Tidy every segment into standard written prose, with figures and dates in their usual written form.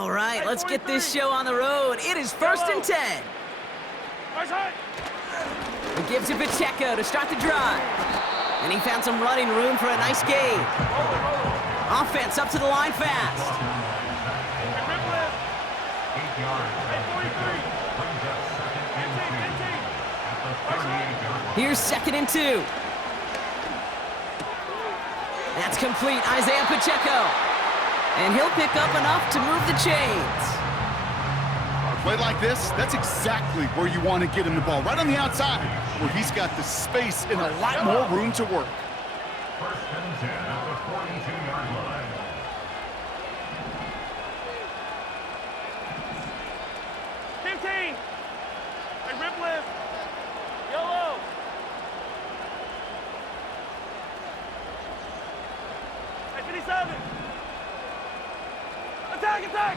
All right, let's get this show on the road. It is 1st and 10. He gives it Pacheco to start the drive. And he found some running room for a nice gain. Offense up to the line fast. 8 yards. Brings up 2nd and 2 at the 38-yard line. Here's 2nd and 2. That's complete, Isaiah Pacheco. And he'll pick up enough to move the chains. A play like this, that's exactly where you want to get him the ball, right on the outside, where he's got the space and a lot more room to work. 1st and 10 at the 42-yard line. Rip lift. Yellow. Hey, 57. Attack, attack.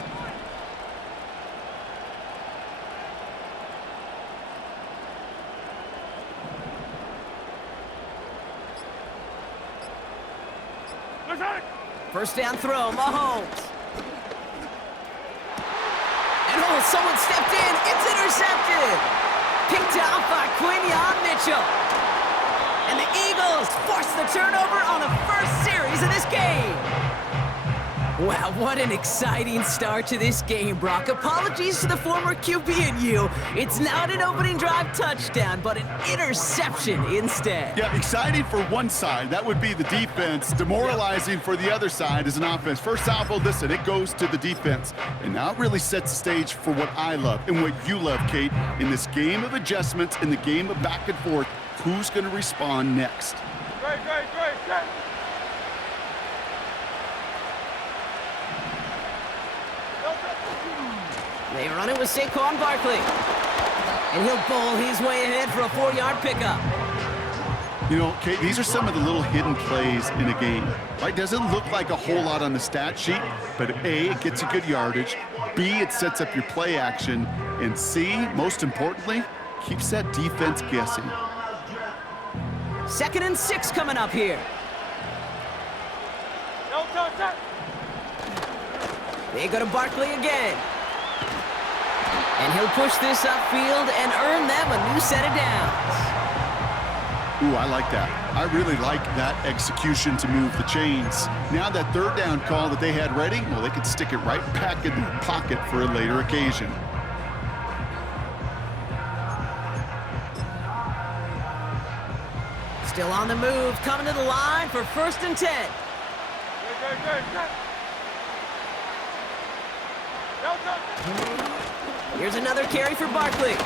First down throw, Mahomes. And someone stepped in. It's intercepted. Picked off by Quinyon Mitchell. And the Eagles force the turnover on the first series of this game. Wow, what an exciting start to this game, Brock. Apologies to the former QB and you. It's not an opening drive touchdown, but an interception instead. Yeah, exciting for one side. That would be the defense. Demoralizing for the other side as an offense. First off, well, listen, it goes to the defense. And now it really sets the stage for what I love and what you love, Kate, in this game of adjustments, in the game of back and forth. Who's going to respond next? Great. They run it with Saquon Barkley. And he'll bowl his way ahead for a 4-yard pickup. You know, Kate, these are some of the little hidden plays in a game. Right? Doesn't look like a whole lot on the stat sheet, but A, it gets you good yardage. B, it sets up your play action. And C, most importantly, keeps that defense guessing. 2nd and 6 coming up here. They go to Barkley again. And he'll push this upfield and earn them a new set of downs. Ooh, I like that. I really like that execution to move the chains. Now that 3rd down call that they had ready, well, they could stick it right back in their pocket for a later occasion. Still on the move, coming to the line for 1st and 10. Here's another carry for Barkley.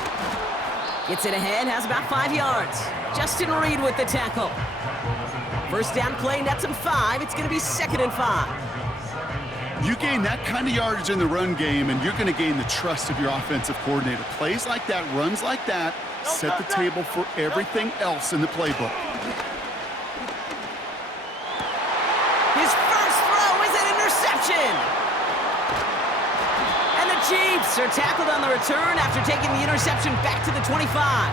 Gets it ahead, has about 5 yards. Justin Reed with the tackle. First down play, nets him 5. It's going to be 2nd and 5. You gain that kind of yardage in the run game, and you're going to gain the trust of your offensive coordinator. Plays like that, runs like that, set the table for everything else in the playbook. His first throw is an interception. And the Chiefs are tackled on the return after taking the interception back to the 25.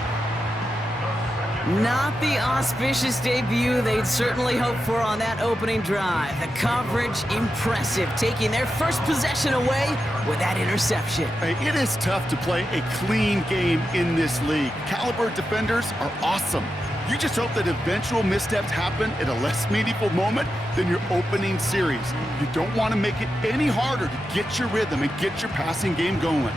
Not the auspicious debut they'd certainly hoped for on that opening drive. The coverage, impressive, taking their first possession away with that interception. Hey, it is tough to play a clean game in this league. Caliber defenders are awesome. You just hope that eventual missteps happen at a less meaningful moment than your opening series. You don't want to make it any harder to get your rhythm and get your passing game going.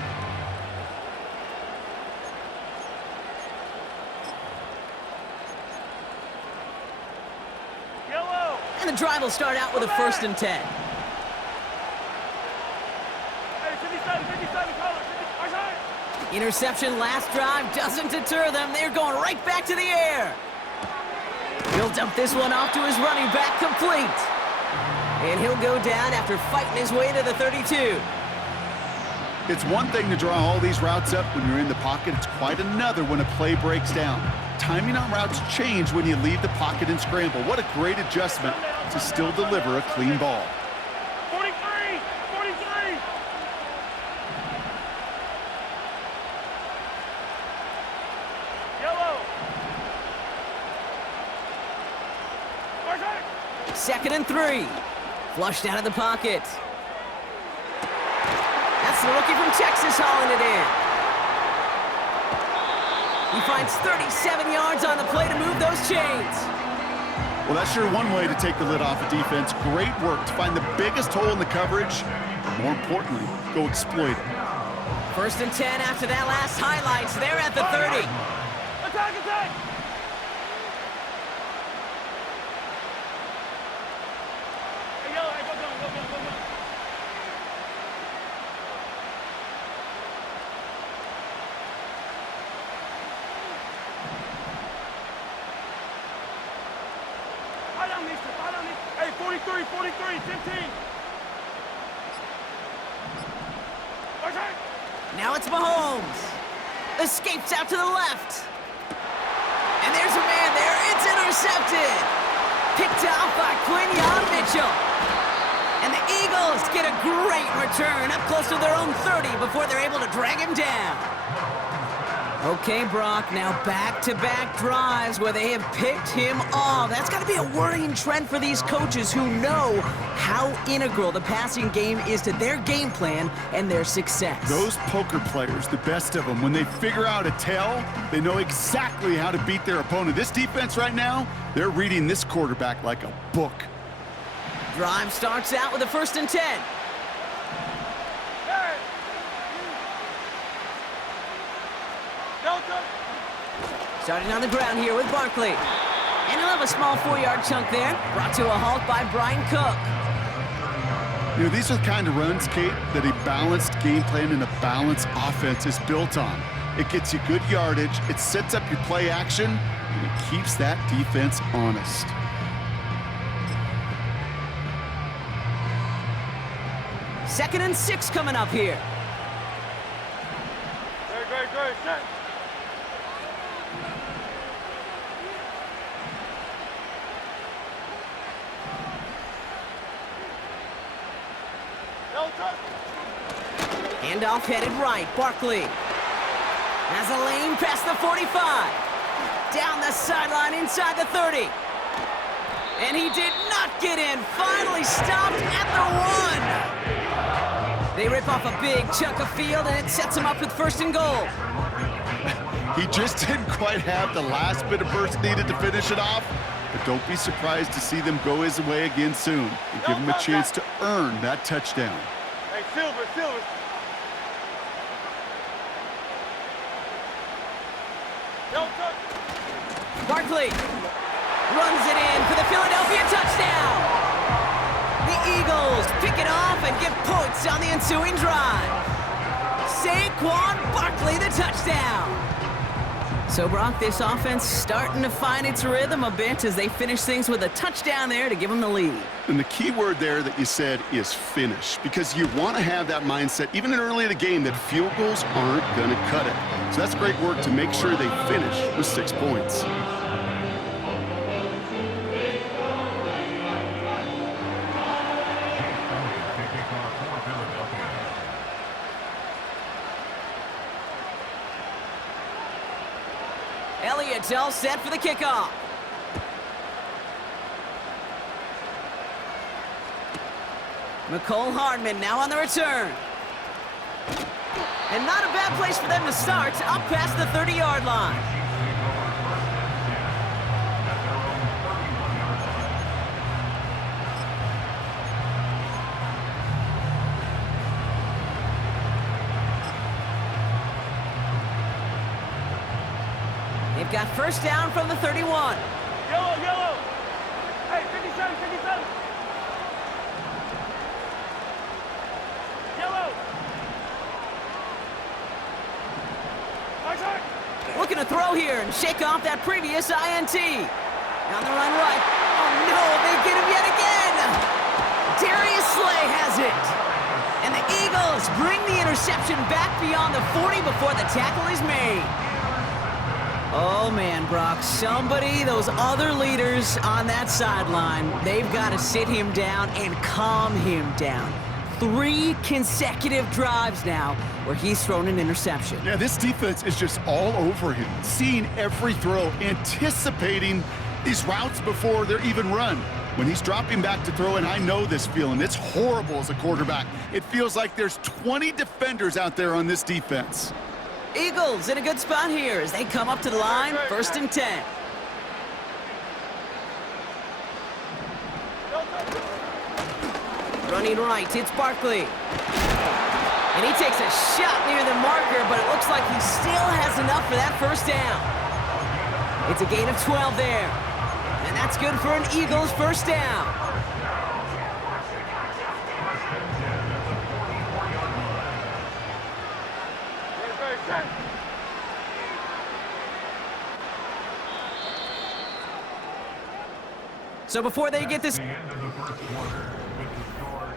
And the drive will start out with a 1st and 10. Interception last drive doesn't deter them. They're going right back to the air. He'll dump this one off to his running back, complete. And he'll go down after fighting his way to the 32. It's one thing to draw all these routes up when you're in the pocket. It's quite another when a play breaks down. Timing on routes change when you leave the pocket and scramble. What a great adjustment to still deliver a clean ball. 43! Yellow! 2nd and 3. Flushed out of the pocket. That's the rookie from Texas hauling it in. He finds 37 yards on the play to move those chains. Well, that's sure one way to take the lid off a defense. Great work to find the biggest hole in the coverage. More importantly, go exploit it. 1st and 10 after that last highlights. They're at the 30. Attack, attack! Hey, yellow, hey, go gun, go gun, go gun. Fire down, mister, fire down, mister. Hey, 43, 43, 15. Attack! Now it's Mahomes. Escapes out to the left. And there's a man there. It's intercepted. Picked off by Quinion Mitchell. And the Eagles get a great return up close to their own 30 before they're able to drag him down. Okay, Brock, now back-to-back drives where they have picked him off. That's got to be a worrying trend for these coaches who know how integral the passing game is to their game plan and their success. Those poker players, the best of them, when they figure out a tell, they know exactly how to beat their opponent. This defense right now, they're reading this quarterback like a book. Drive starts out with a 1st and 10. Hey! Delta! Starting on the ground here with Barkley. And he'll have a small 4-yard chunk there, brought to a halt by Brian Cook. You know, these are the kind of runs, Kate, that a balanced game plan and a balanced offense is built on. It gets you good yardage, it sets up your play action, and it keeps that defense honest. Second and 6 coming up here. Great, set. Delta! Handoff headed right, Barkley. Has a lane past the 45. Down the sideline inside the 30. And he did not get in. Finally stopped at the 1. They rip off a big chunk of field, and it sets him up with 1st and goal. He just didn't quite have the last bit of burst needed to finish it off, but don't be surprised to see them go his way again soon and give him a chance to earn that touchdown. Hey, Silver! Delta! Barkley runs it in for the Philadelphia touchdown. The Eagles pick it off and get points on the ensuing drive. Saquon Barkley, the touchdown. So, Brock, this offense starting to find its rhythm a bit as they finish things with a touchdown there to give them the lead. And the key word there that you said is finish, because you want to have that mindset, even early in the game, that field goals aren't going to cut it. So that's great work to make sure they finish with 6 points. Elliott's all set for the kickoff. McCole Hardman now on the return. And not a bad place for them to start, up past the 30-yard line. They've got 1st down from the 31. Yellow! Hey, 57! Yellow! Attack! Looking to throw here and shake off that previous INT. On the run right. Oh no, they get him yet again! Darius Slay has it! And the Eagles bring the interception back beyond the 40 before the tackle is made. Oh, man, Brock, those other leaders on that sideline, they've got to sit him down and calm him down. 3 consecutive drives now where he's thrown an interception. Yeah, this defense is just all over him, seeing every throw, anticipating these routes before they're even run. When he's dropping back to throw, and I know this feeling, it's horrible as a quarterback. It feels like there's 20 defenders out there on this defense. Eagles in a good spot here as they come up to the line, 1st and 10. Running right, it's Barkley. And he takes a shot near the marker, but it looks like he still has enough for that 1st down. It's a gain of 12 there. And that's good for an Eagles 1st down. So before they get this... The end of the first quarter with the score.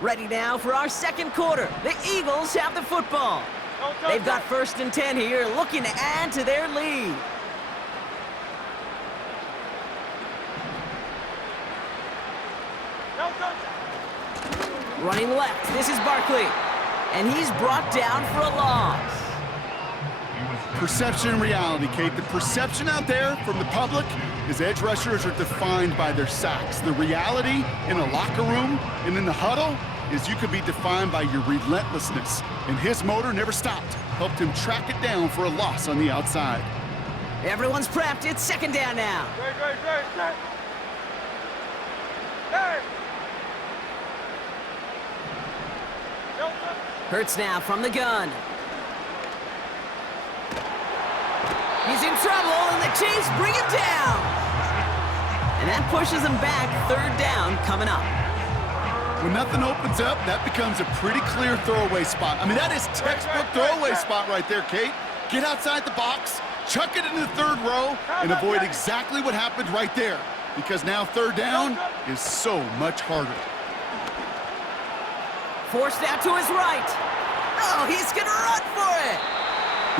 Ready now for our 2nd quarter. The Eagles have the football. They've got 1st and 10 here, looking to add to their lead. Running left, this is Barkley. And he's brought down for a loss. Perception and reality, Kate. The perception out there from the public is edge rushers are defined by their sacks. The reality in a locker room and in the huddle is you could be defined by your relentlessness. And his motor never stopped. Helped him track it down for a loss on the outside. Everyone's prepped. It's 2nd down now. Great. Hey! Hurts now from the gun. He's in trouble, and the Chiefs bring him down. And that pushes him back. 3rd down coming up. When nothing opens up, that becomes a pretty clear throwaway spot. I mean, that is textbook throwaway spot right there, Kate. Get outside the box, chuck it into the 3rd row, and avoid exactly what happened right there. Because now 3rd down is so much harder. Forced out to his right. Oh, he's going to run for it.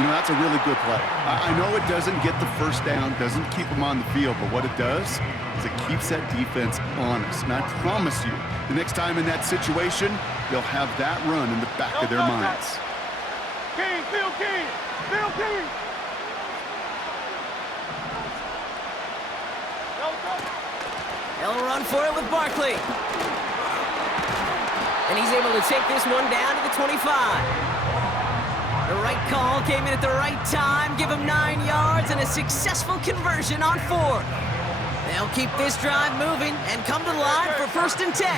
You know, that's a really good play. I know it doesn't get the 1st down, doesn't keep him on the field, but what it does is it keeps that defense honest. And I promise you, the next time in that situation, they'll have that run in the back of their minds. King, Phil King! Phil King! They'll run for it with Barkley. And he's able to take this one down to the 25. The right call came in at the right time, give him 9 yards and a successful conversion on 4th. They'll keep this drive moving and come to the line for 1st and 10.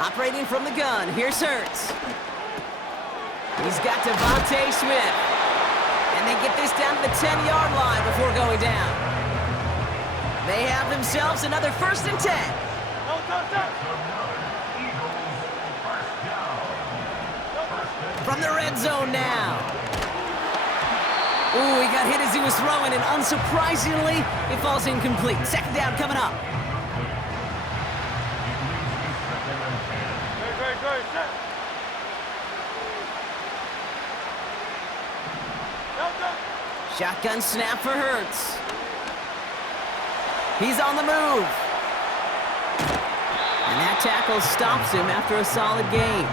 Operating from the gun, here's Hurts. He's got Devontae Smith. And they get this down to the 10-yard line before going down. They have themselves another 1st and 10. From the red zone now. Ooh, he got hit as he was throwing, and unsurprisingly, it falls incomplete. 2nd down coming up. Great. Shotgun snap for Hurts. He's on the move. And that tackle stops him after a solid gain.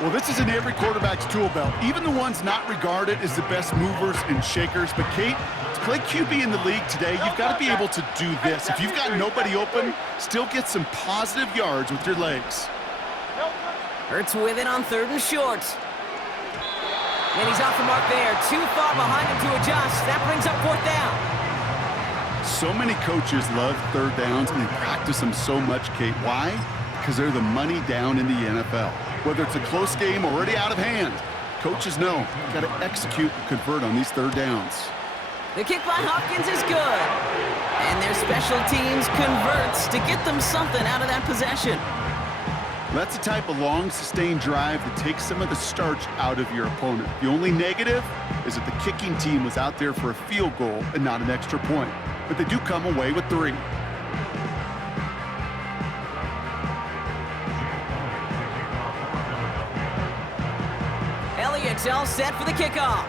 Well, this is in every quarterback's tool belt, even the ones not regarded as the best movers and shakers. But, Kate, to play QB in the league today, you've got to be able to do this. If you've got nobody open, still get some positive yards with your legs. Hurts with it on 3rd and short. And he's off the mark there. Too far behind him to adjust. That brings up 4th down. So many coaches love 3rd downs, and they practice them so much, Kate. Why? Because they're the money down in the NFL. Whether it's a close game already out of hand, coaches know you've got to execute and convert on these 3rd downs. The kick by Hopkins is good. And their special teams converts to get them something out of that possession. That's the type of long, sustained drive that takes some of the starch out of your opponent. The only negative is that the kicking team was out there for a field goal and not an extra point. But they do come away with 3. Elliott's all set for the kickoff.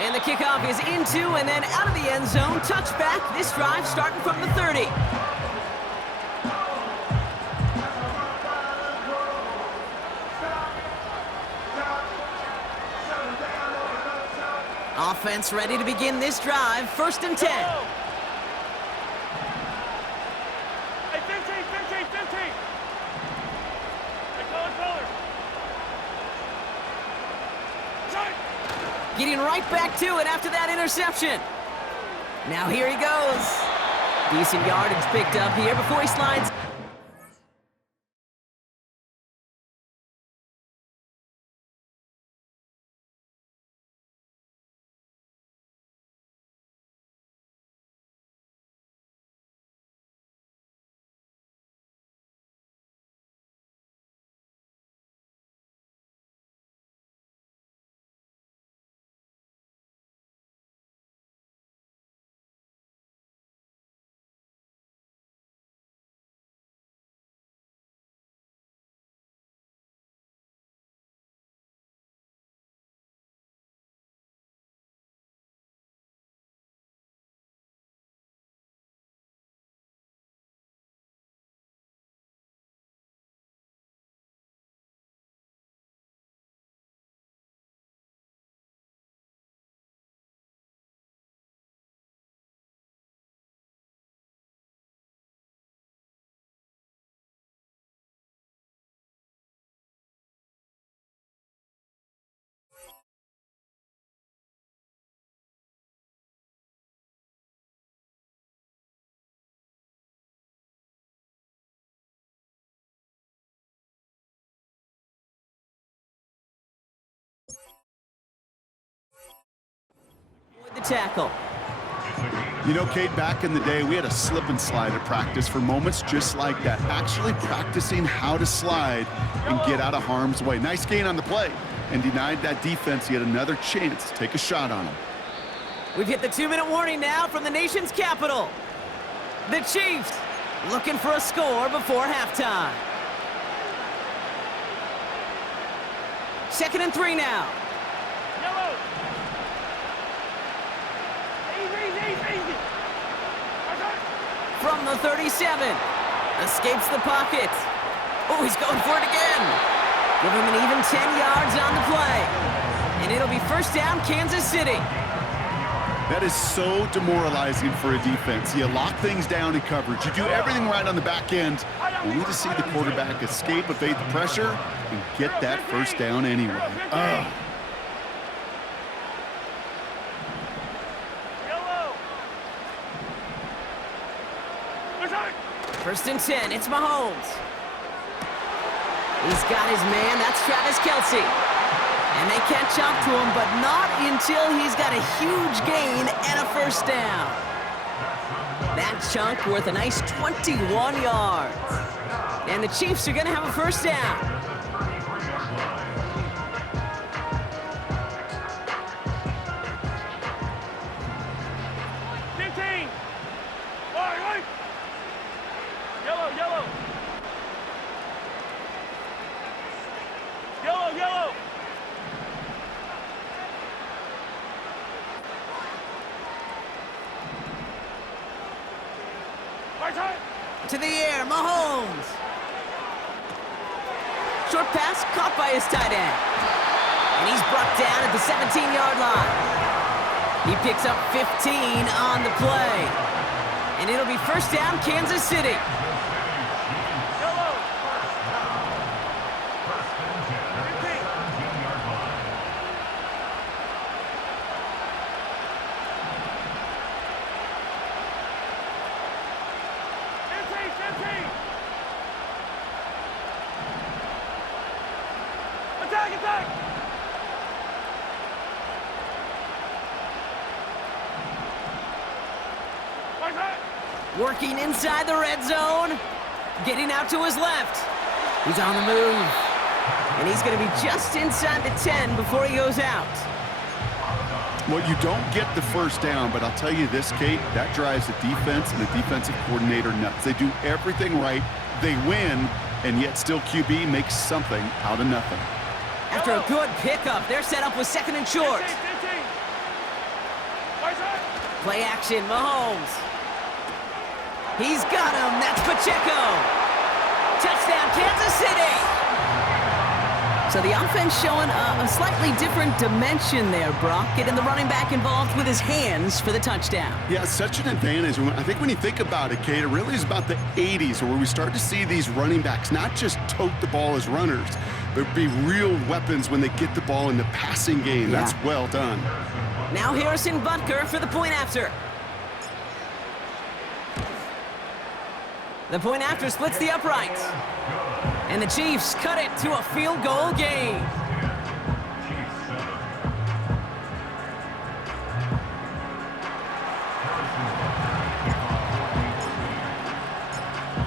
And the kickoff is into and then out of the end zone. Touchback. This drive starting from the 30. Offense ready to begin this drive. 1st and 10. Hey, 15, 15, 15. Hey, color. Shot. Getting right back to it after that interception. Now here he goes. Decent yardage picked up here before he slides. With the tackle. You know, Kate, back in the day, we had a slip and slide at practice for moments just like that. Actually practicing how to slide and get out of harm's way. Nice gain on the play and denied that defense yet another chance to take a shot on him. We've hit the 2-minute warning now from the nation's capital. The Chiefs looking for a score before halftime. 2nd and 3 now. Yellow. Easy. From the 37. Escapes the pocket. Oh, he's going for it again. Give him an even 10 yards on the play. And it'll be 1st down, Kansas City. That is so demoralizing for a defense. You lock things down in coverage. You do everything right on the back end, only to see the quarterback escape, evade the pressure, and get that 1st down anyway. Ugh. Yellow. 1st and 10, it's Mahomes. He's got his man, that's Travis Kelce. And they catch up to him, but not until he's got a huge gain and a 1st down. That chunk worth a nice 21 yards. And the Chiefs are going to have a 1st down. Yellow. To the air, Mahomes. Short pass caught by his tight end. And he's brought down at the 17-yard line. He picks up 15 on the play. And it'll be 1st down, Kansas City. Attack! Working inside the red zone. Getting out to his left. He's on the move. And he's going to be just inside the 10 before he goes out. Well, you don't get the 1st down, but I'll tell you this, Kate, that drives the defense and the defensive coordinator nuts. They do everything right. They win, and yet still QB makes something out of nothing. After a good pickup, they're set up with 2nd and short. Play action, Mahomes. He's got him. That's Pacheco. Touchdown, Kansas City. So the offense showing a slightly different dimension there, Brock. Getting the running back involved with his hands for the touchdown. Yeah, such an advantage. I think when you think about it, Kate, it really is about the 80s where we start to see these running backs not just tote the ball as runners, but be real weapons when they get the ball in the passing game. Yeah. That's well done. Now Harrison Butker for the point after. The point after splits the uprights. And the Chiefs cut it to a field goal game.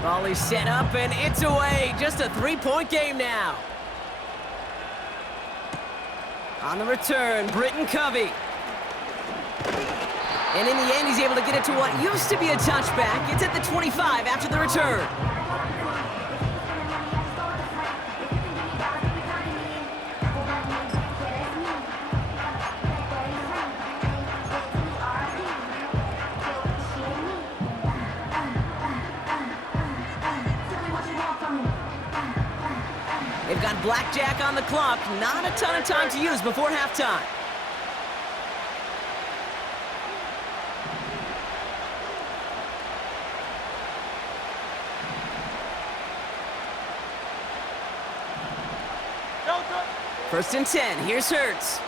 Ball is set up and it's away. Just a three-point game now. On the return, Britton Covey. And in the end, he's able to get it to what used to be a touchback. It's at the 25 after the return. They've got blackjack on the clock. Not a ton of time to use before halftime. First and 10. Here's Hurts.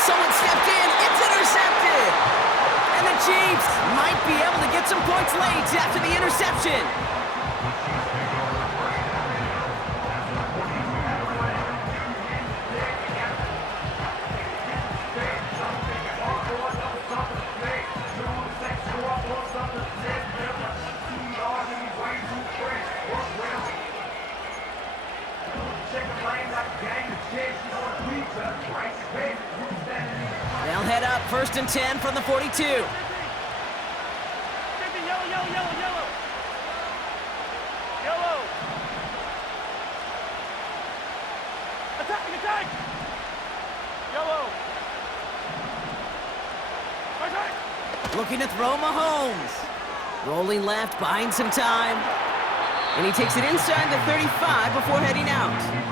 Someone stepped in. It's intercepted. And the Chiefs might be able to get some points late after the interception. They'll head up first and 10 from the 42. Yellow. Attack! Yellow. Looking to throw Mahomes. Rolling left, buying some time. And he takes it inside the 35 before heading out.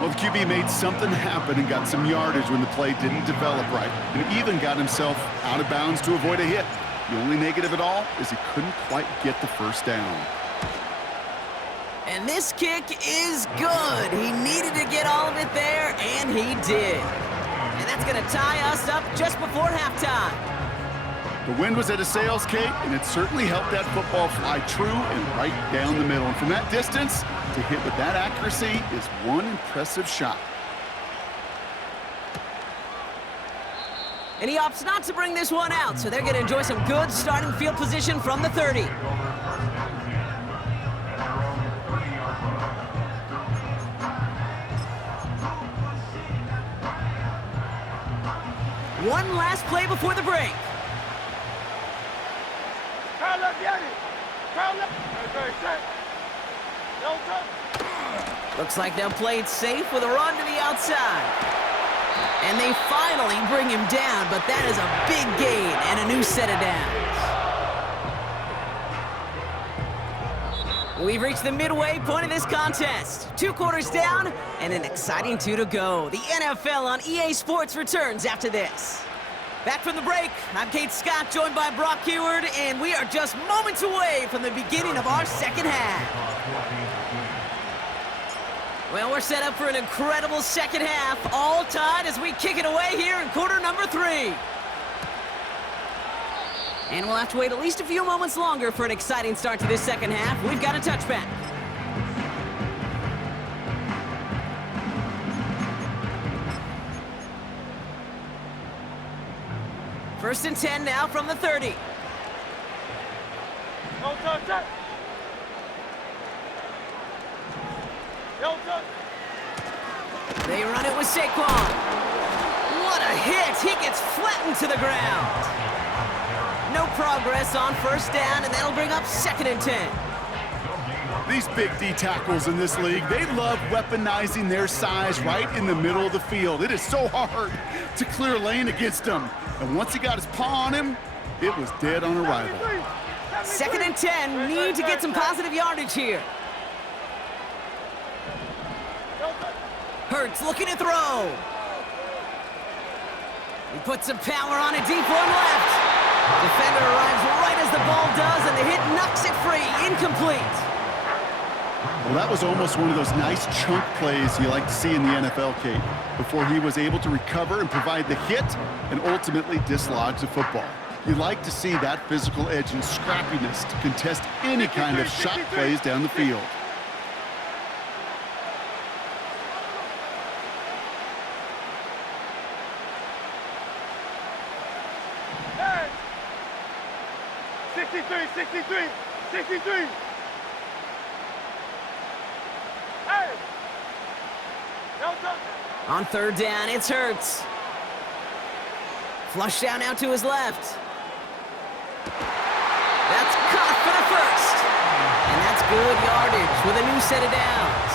Well, the QB made something happen and got some yardage when the play didn't develop right, and even got himself out of bounds to avoid a hit. The only negative at all is he couldn't quite get the first down. And this kick is good. He needed to get all of it there, and he did. And that's going to tie us up just before halftime. The wind was at his sails, Kate, and it certainly helped that football fly true and right down the middle. And from that distance, to hit with that accuracy is one impressive shot. And he opts not to bring this one out, so they're going to enjoy some good starting field position from the 30. One last play before the break. Looks like they'll play it safe with a run to the outside. And they finally bring him down, but that is a big gain and a new set of downs. We've reached the midway point of this contest. 2 quarters down and an exciting 2 to go. The NFL on EA Sports returns after this. Back from the break, I'm Kate Scott, joined by Brock Heward, and we are just moments away from the beginning of our second half. Well, we're set up for an incredible second half, all tied as we kick it away here in quarter number 3. And we'll have to wait at least a few moments longer for an exciting start to this second half. We've got a touchback. First and 10 now from the 30. They run it with Saquon. What a hit! He gets flattened to the ground. No progress on first down, and that'll bring up second and 10. These big D tackles in this league, they love weaponizing their size right in the middle of the field. It is so hard to clear lane against them. And once he got his paw on him, it was dead on arrival. 2nd and 10, need to get some positive yardage here. Hurts looking to throw. He puts some power on it, deep one left. Defender arrives right as the ball does, and the hit knocks it free, incomplete. Well, that was almost one of those nice chunk plays you like to see in the NFL, Kate, before he was able to recover and provide the hit and ultimately dislodge the football. You like to see that physical edge and scrappiness to contest any kind of shot plays down the field. Hey! 63. Hey! On 3rd down, it's Hurts. Flush down out to his left. That's caught for the first. And that's good yardage with a new set of downs.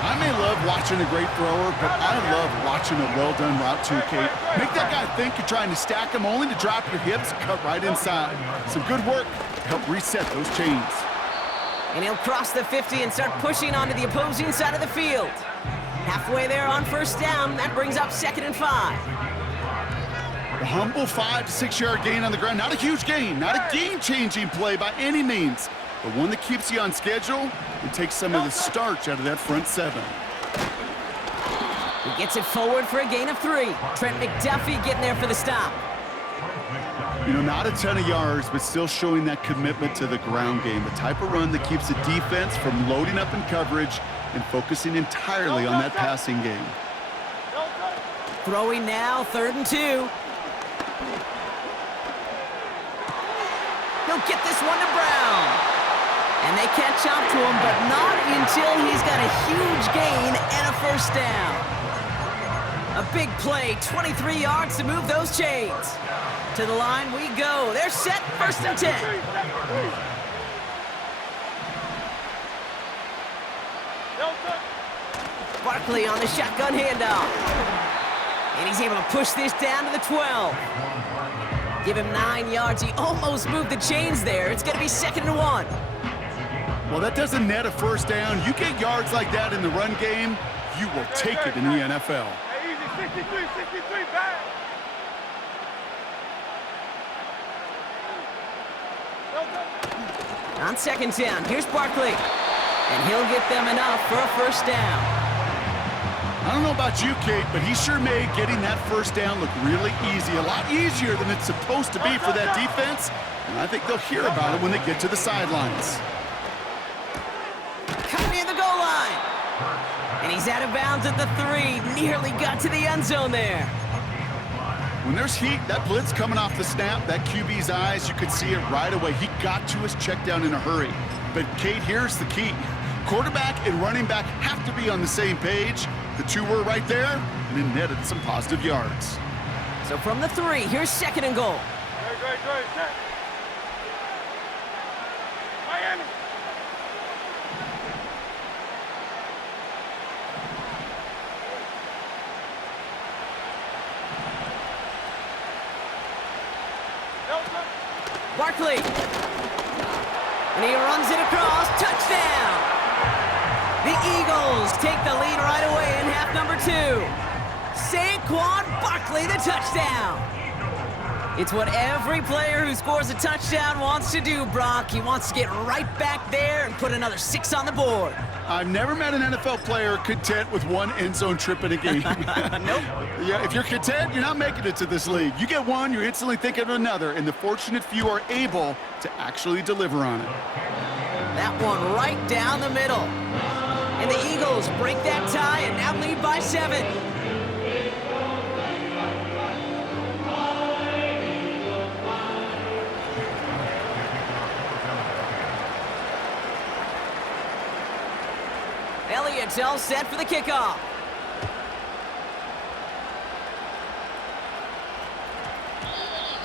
I may love watching a great thrower, but I love watching a well-done route too, Kate. Make that guy think you're trying to stack him only to drop your hips, cut right inside. Some good work to help reset those chains. And he'll cross the 50 and start pushing onto the opposing side of the field. Halfway there on 1st down, that brings up 2nd and 5. A humble 5 to 6 yard gain on the ground. Not a huge gain, not a game-changing play by any means, but one that keeps you on schedule and takes some of the starch out of that front 7. He gets it forward for a gain of 3. Trent McDuffie getting there for the stop. You know, not a ton of yards, but still showing that commitment to the ground game, the type of run that keeps the defense from loading up in coverage and focusing entirely on that passing game. Throwing now, 3rd and 2. He'll get this one to Brown. And they catch up to him, but not until he's got a huge gain and a 1st down. A big play, 23 yards to move those chains. To the line we go. They're set, 1st and 10. Barkley on the shotgun handoff. And he's able to push this down to the 12. Give him 9 yards. He almost moved the chains there. It's going to be 2nd and 1. Well, that doesn't net a 1st down. You get yards like that in the run game, you will take it in the NFL. Hey, easy, 63, back. On 2nd down, here's Barkley. And he'll get them enough for a 1st down. I don't know about you, Kate, but he sure made getting that 1st down look really easy. A lot easier than it's supposed to be for that defense. And I think they'll hear about it when they get to the sidelines. Coming near the goal line. And he's out of bounds at the 3. Nearly got to the end zone there. When there's heat, that blitz coming off the snap, that QB's eyes, you could see it right away. He got to his check down in a hurry. But, Kate, here's the key. Quarterback and running back have to be on the same page. The 2 were right there, and it netted some positive yards. So from the 3, here's 2nd and goal. Great. Miami. Barkley. And he runs it across. Touchdown. The Eagles take the lead right away in half number 2. Saquon Barkley, the touchdown. It's what every player who scores a touchdown wants to do, Brock. He wants to get right back there and put another 6 on the board. I've never met an NFL player content with 1 end zone trip in a game. Nope. Yeah, if you're content, you're not making it to this league. You get 1, you're instantly thinking of another, and the fortunate few are able to actually deliver on it. That one right down the middle. And the Eagles break that tie and now lead by 7. Elliott's all set for the kickoff.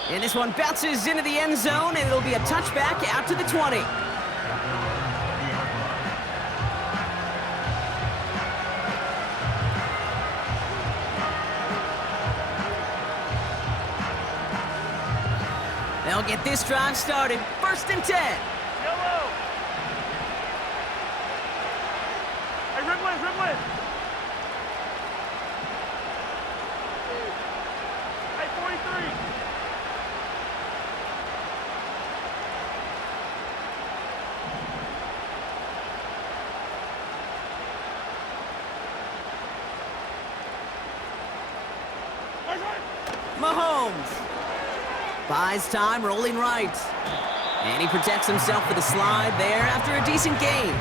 And this one bounces into the end zone, and it'll be a touchback out to the 20. They'll get this drive started. 1st and 10. Yellow. Hey, Riblet. Hey, 43. Mahomes buys time, rolling right. And he protects himself with a slide there after a decent gain.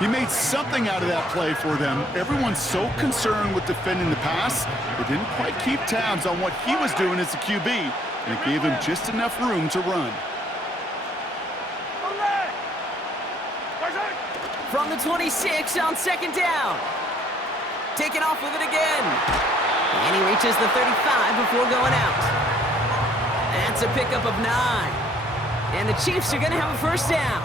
He made something out of that play for them. Everyone's so concerned with defending the pass, they didn't quite keep tabs on what he was doing as a QB, and it gave him just enough room to run. From the 26 on 2nd down. Taking off with it again. And he reaches the 35 before going out. That's a pickup of 9. And the Chiefs are going to have a 1st down.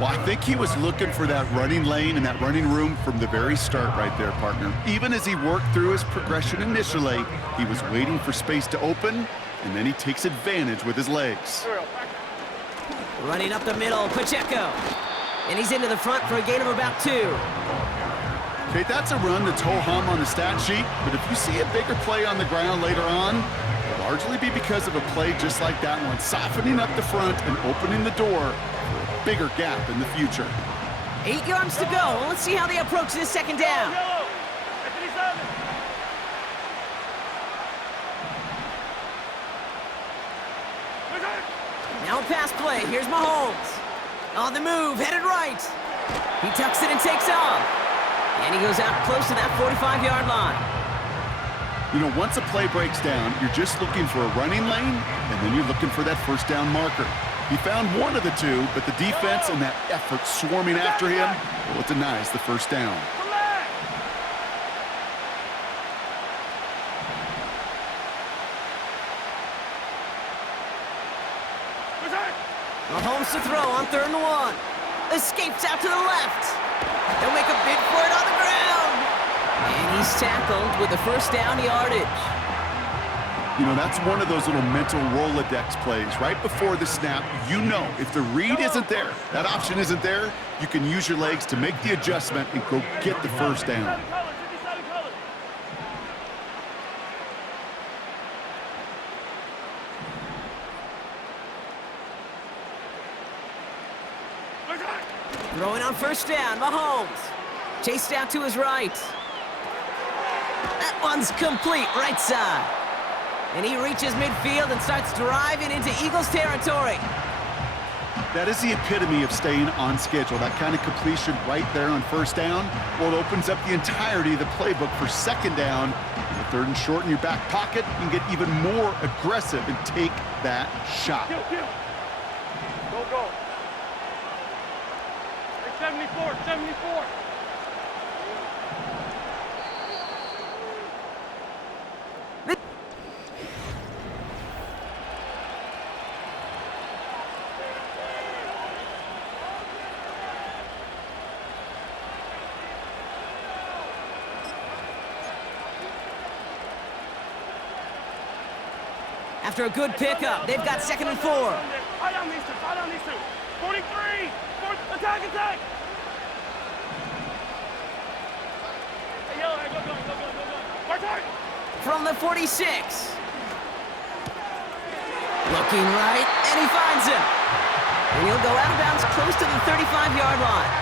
Well, I think he was looking for that running lane and that running room from the very start right there, partner. Even as he worked through his progression initially, he was waiting for space to open, and then he takes advantage with his legs. Running up the middle, Pacheco. And he's into the front for a gain of about 2. Okay, that's a run that's ho-hum on the stat sheet, but if you see a bigger play on the ground later on, it'll largely be because of a play just like that one, softening up the front and opening the door for a bigger gap in the future. 8 yards to go. Let's see how they approach this 2nd down. Yellow. Hey, 57. Now a pass play. Here's Mahomes. On the move, headed right. He tucks it and takes off. And he goes out close to that 45-yard line. You know, once a play breaks down, you're just looking for a running lane, and then you're looking for that 1st down marker. He found one of the two, but the defense and that effort swarming after him, well, it denies the 1st down. Mahomes to throw on 3rd and 1. Escapes out to the left. They'll make a bid for it on the ground. And he's tackled with the 1st down yardage. You know, that's one of those little mental Rolodex plays. Right before the snap, you know if the read isn't there, that option isn't there, you can use your legs to make the adjustment and go get the 1st down. Throwing on 1st down, Mahomes. Chased out to his right. That one's complete, right side. And he reaches midfield and starts driving into Eagles territory. That is the epitome of staying on schedule. That kind of completion right there on 1st down. Well, it opens up the entirety of the playbook for 2nd down. The 3rd and short in your back pocket, you can get even more aggressive and take that shot. Go. 74. After a good pickup, they've got 2nd and 4. High down these two. 43. Attack. Hey, yellow, go. From the 46. Looking right, and he finds him. And he'll go out of bounds close to the 35-yard line.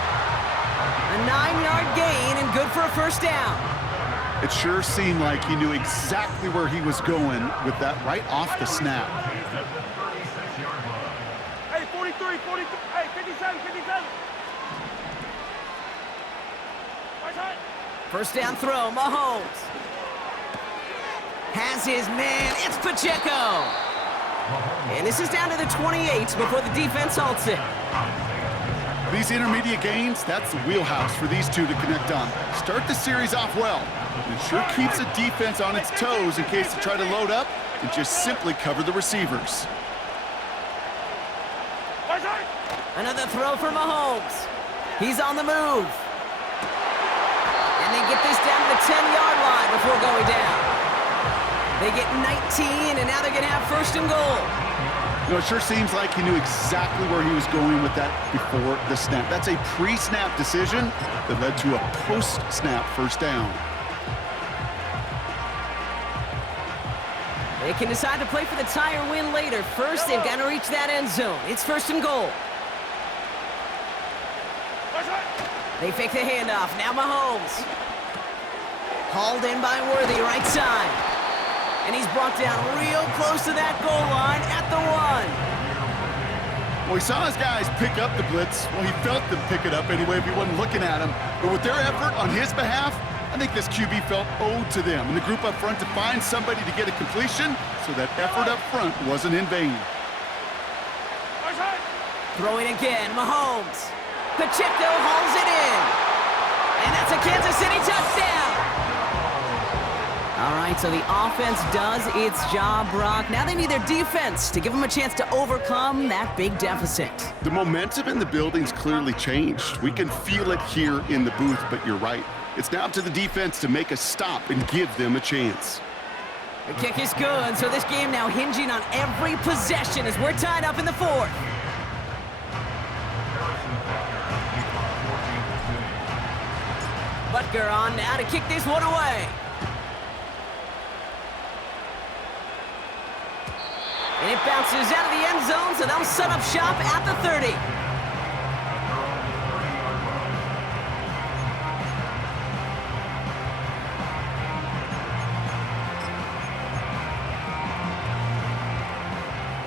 A 9-yard gain and good for a 1st down. It sure seemed like he knew exactly where he was going with that right off the snap. Hey, 43. Hey, 57. 1st down throw, Mahomes. Has his man, it's Pacheco. And this is down to the 28 before the defense halts it. These intermediate gains, that's the wheelhouse for these two to connect on. Start the series off well. It sure keeps the defense on its toes in case they try to load up and just simply cover the receivers. Another throw for Mahomes. He's on the move. And they get this down to the 10-yard line before going down. They get 19, and now they're going to have first and goal. You know, it sure seems like he knew exactly where he was going with that before the snap. That's a pre-snap decision that led to a post-snap first down. They can decide to play for the tie or win later. First, they've got to reach that end zone. It's first and goal. They fake the handoff. Now Mahomes. Hauled in by Worthy, right side. And he's brought down real close to that goal line at the 1. Well, he saw his guys pick up the blitz. Well, he felt them pick it up anyway if he wasn't looking at him. But with their effort on his behalf, I think this QB felt owed to them. And the group up front to find somebody to get a completion, so that effort up front wasn't in vain. Throwing again, Mahomes. Pacheco hauls it in. And that's a Kansas City touchdown. All right, so the offense does its job, Brock. Now they need their defense to give them a chance to overcome that big deficit. The momentum in the building's clearly changed. We can feel it here in the booth, but you're right. It's now up to the defense to make a stop and give them a chance. The kick is good, so this game now hinging on every possession as we're tied up in the 4th. Butker on now to kick this one away. And it bounces out of the end zone, so they'll set up shop at the 30.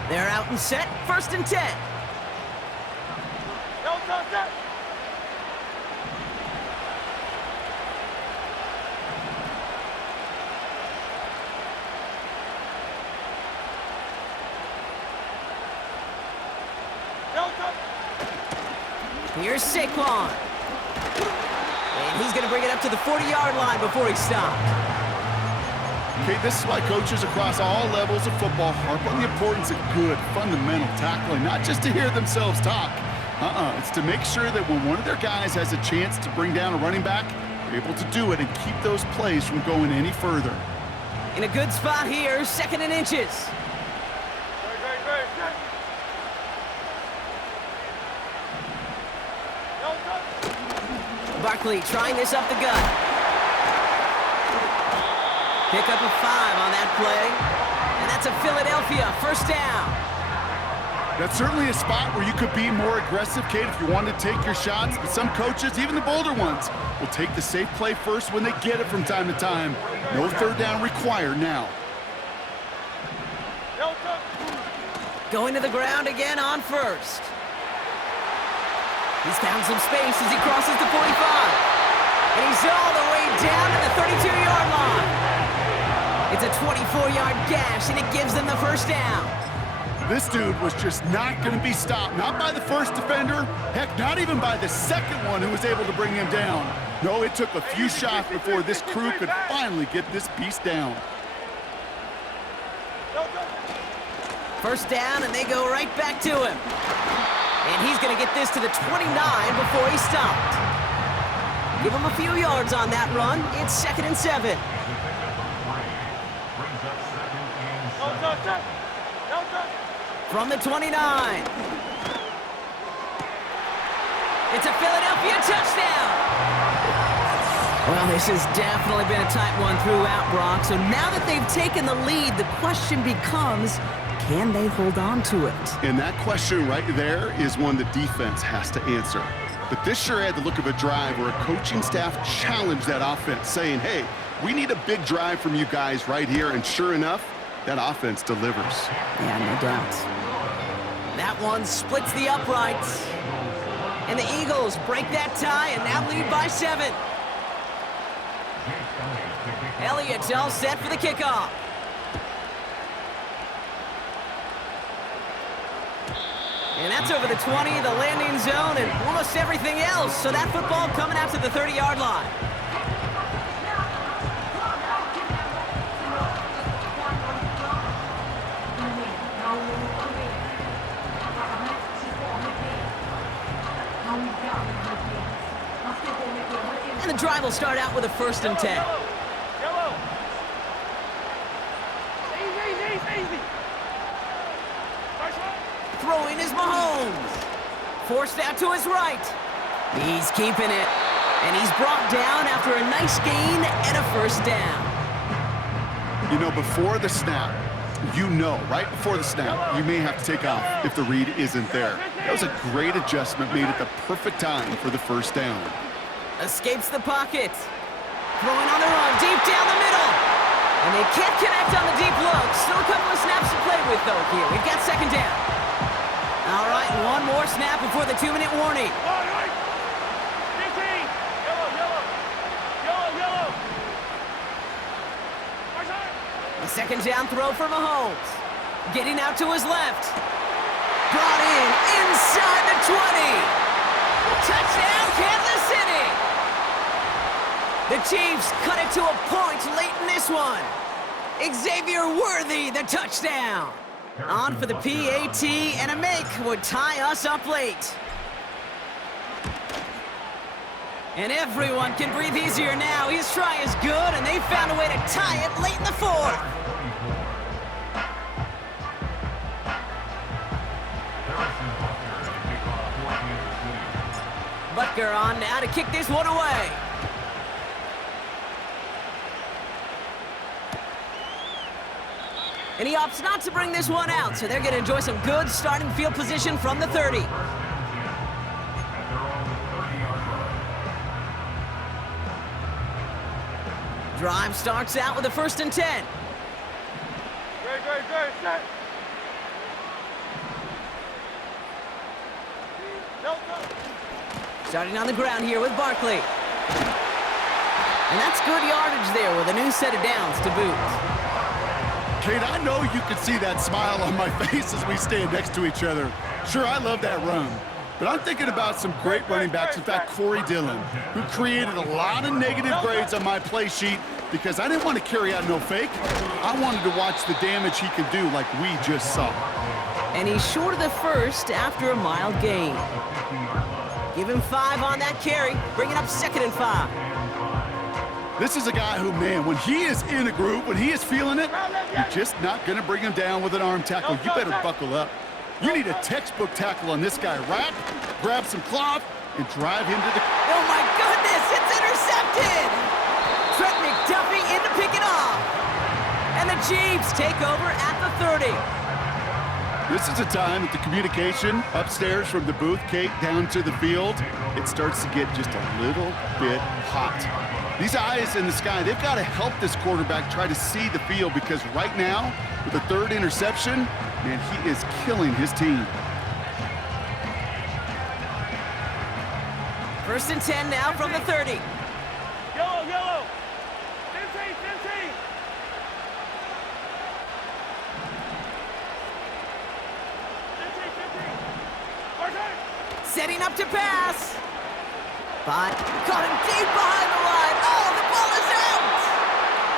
They're out and set, first and 10. Here's Saquon. And he's going to bring it up to the 40-yard line before he stopped. Okay, this is why coaches across all levels of football harp on the importance of good, fundamental tackling, not just to hear themselves talk. It's to make sure that when one of their guys has a chance to bring down a running back, they're able to do it and keep those plays from going any further. In a good spot here, second and inches. Barkley trying this up the gut. Pick up a 5 on that play. And that's a Philadelphia first down. That's certainly a spot where you could be more aggressive, Kate, if you want to take your shots. But some coaches, even the bolder ones, will take the safe play first when they get it from time to time. No third down required now. Going to the ground again on first. He's found some space as he crosses the 45. And he's all the way down to the 32-yard line. It's a 24-yard gash, and it gives them the first down. This dude was just not going to be stopped. Not by the first defender. Heck, not even by the second one who was able to bring him down. No, it took a few shots before this crew could finally get this beast down. First down, and they go right back to him. And he's going to get this to the 29 before he stopped. Give him a few yards on that run. It's second and 7. From the 29. It's a Philadelphia touchdown. Well, this has definitely been a tight one throughout, Brock. So now that they've taken the lead, the question becomes, can they hold on to it? And that question right there is one the defense has to answer. But this sure had the look of a drive where a coaching staff challenged that offense, saying, hey, we need a big drive from you guys right here. And sure enough, that offense delivers. Yeah, no doubt. That one splits the uprights. And the Eagles break that tie and now lead by 7. Elliott's all set for the kickoff. And that's over the 20, the landing zone, and almost everything else. So that football coming out to the 30-yard line. And the drive will start out with a first and 10. throwing is Mahomes. Forced out to his right. He's keeping it. And he's brought down after a nice gain and a first down. You know, before the snap, right before the snap, you may have to take off if the read isn't there. That was a great adjustment made at the perfect time for the first down. Escapes the pocket. Throwing on the run, deep down the middle. And they can't connect on the deep look. Still a couple of snaps to play with, though, here. We've got second down. All right, one more snap before the 2-minute warning. All right. 15. Yellow, yellow. Yellow, yellow. Right side. A second down throw for Mahomes. Getting out to his left. Brought in inside the 20. Touchdown, Kansas City. The Chiefs cut it to a point late in this one. Xavier Worthy, the touchdown. On for the PAT, and a make would tie us up late. And everyone can breathe easier now. His try is good, and they found a way to tie it late in the fourth. Butker on now to kick this one away. And he opts not to bring this one out, so they're going to enjoy some good starting field position from the 30. Drive starts out with a 1st and 10. Great, set. Starting on the ground here with Barkley. And that's good yardage there with a new set of downs to boot. Kate, I know you can see that smile on my face as we stand next to each other. Sure, I love that run. But I'm thinking about some great running backs. In fact, Corey Dillon, who created a lot of negative grades on my play sheet because I didn't want to carry out no fake. I wanted to watch the damage he can do like we just saw. And he's short of the first after a mild gain. Give him 5 on that carry, bringing up 2nd and 5. This is a guy who, man, when he is in a groove, when he is feeling it, you're just not going to bring him down with an arm tackle. You better buckle up. You need a textbook tackle on this guy. Wrap, grab some cloth, and drive him to the... Oh, my goodness, it's intercepted! Trent McDuffie in to pick it off. And the Chiefs take over at the 30. This is a time that the communication upstairs from the booth, Kate, down to the field, it starts to get just a little bit hot. These eyes in the sky, they've got to help this quarterback try to see the field because right now, with the 3rd interception, man, he is killing his team. 1st and 10 now from the 30. Yellow, yellow. 15. Right side. Setting up to pass. But caught him deep behind the line. Oh, the ball is out!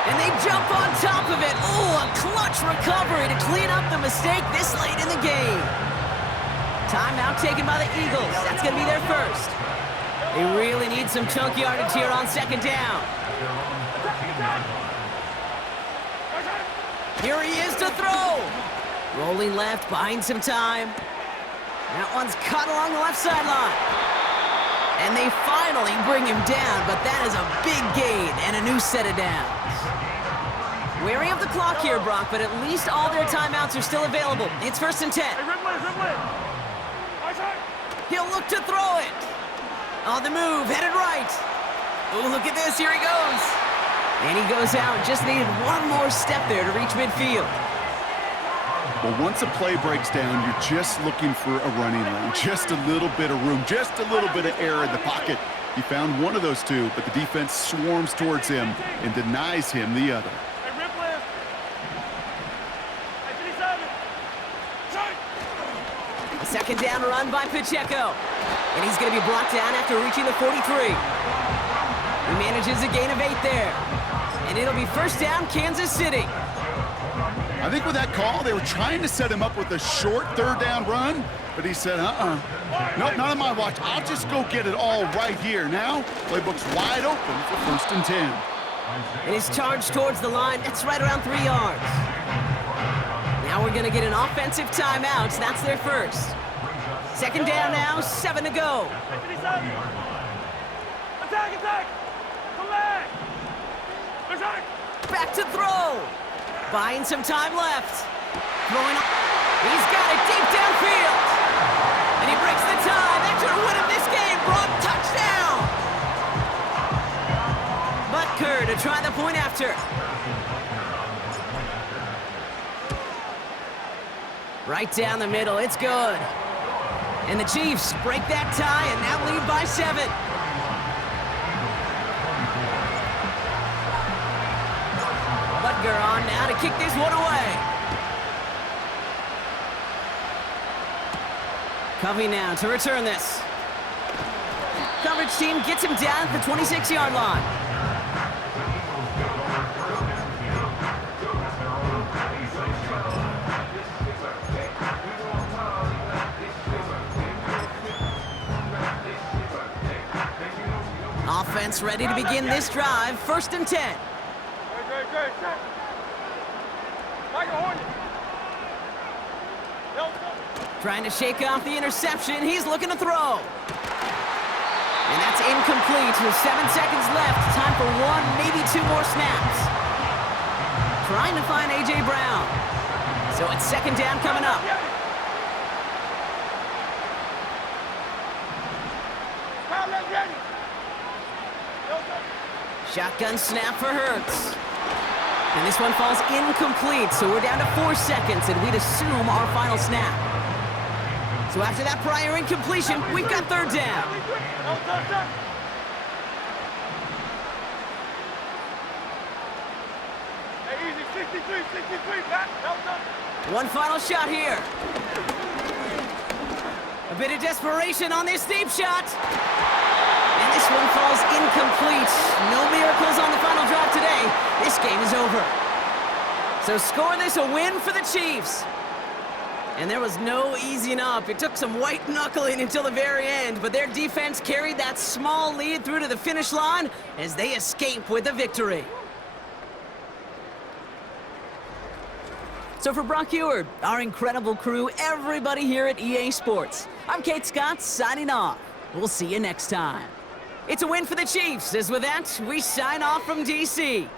And they jump on top of it. Oh, a clutch recovery to clean up the mistake this late in the game. Timeout taken by the Eagles. That's going to be their first. They really need some chunk yardage here on 2nd down. Here he is to throw. Rolling left, buying some time. That one's caught along the left sideline. And they finally bring him down, but that is a big gain and a new set of downs. Wary of the clock here, Brock, but at least all their timeouts are still available. It's 1st and 10. Hey, Ripley. Right side. He'll look to throw it. On the move, headed right. Oh, look at this, here he goes. And he goes out, just needed one more step there to reach midfield. Well, once a play breaks down, you're just looking for a running lane, just a little bit of room, just a little bit of air in the pocket. He found one of those two, but the defense swarms towards him and denies him the other. Hey, Ripley. Hey, 57. A 2nd down run by Pacheco. And he's going to be brought down after reaching the 43. He manages a gain of 8 there. And it'll be 1st down, Kansas City. I think with that call, they were trying to set him up with a short 3rd down run, but he said, nope, not on my watch. I'll just go get it all right here. Now, playbook's wide open for 1st and 10. And his charge towards the line, it's right around 3 yards. Now we're going to get an offensive timeout. That's their first. Second down now, 7 to go. Attack, attack! Come back! Attack! Back to throw. Buying some time left. Throwing. He's got it deep downfield. And he breaks the tie. That should win him this game. Broad touchdown. But Curt to try the point after. Right down the middle. It's good. And the Chiefs break that tie and now lead by 7. Butker on now to kick this one away. Covey now to return this. Coverage team gets him down at the 26-yard line. Offense ready to begin this drive. 1st and 10. Great. Like a hornet. Trying to shake off the interception. He's looking to throw. And that's incomplete with 7 seconds left. Time for 1, maybe 2 more snaps. Trying to find A.J. Brown. So it's 2nd down coming up. Shotgun snap for Hurts. And this one falls incomplete, so we're down to 4 seconds, and we'd assume our final snap. So after that prior incompletion, we've got 3rd down. Hey, easy, 63, back. One final shot here. A bit of desperation on this deep shot. And this one falls incomplete. No miracles on the final drive today. This game is over. So score this a win for the Chiefs. And there was no easing up. It took some white knuckling until the very end, but their defense carried that small lead through to the finish line as they escape with a victory. So for Brock Eward, our incredible crew, everybody here at EA Sports, I'm Kate Scott signing off. We'll see you next time. It's a win for the Chiefs, as with that, we sign off from DC.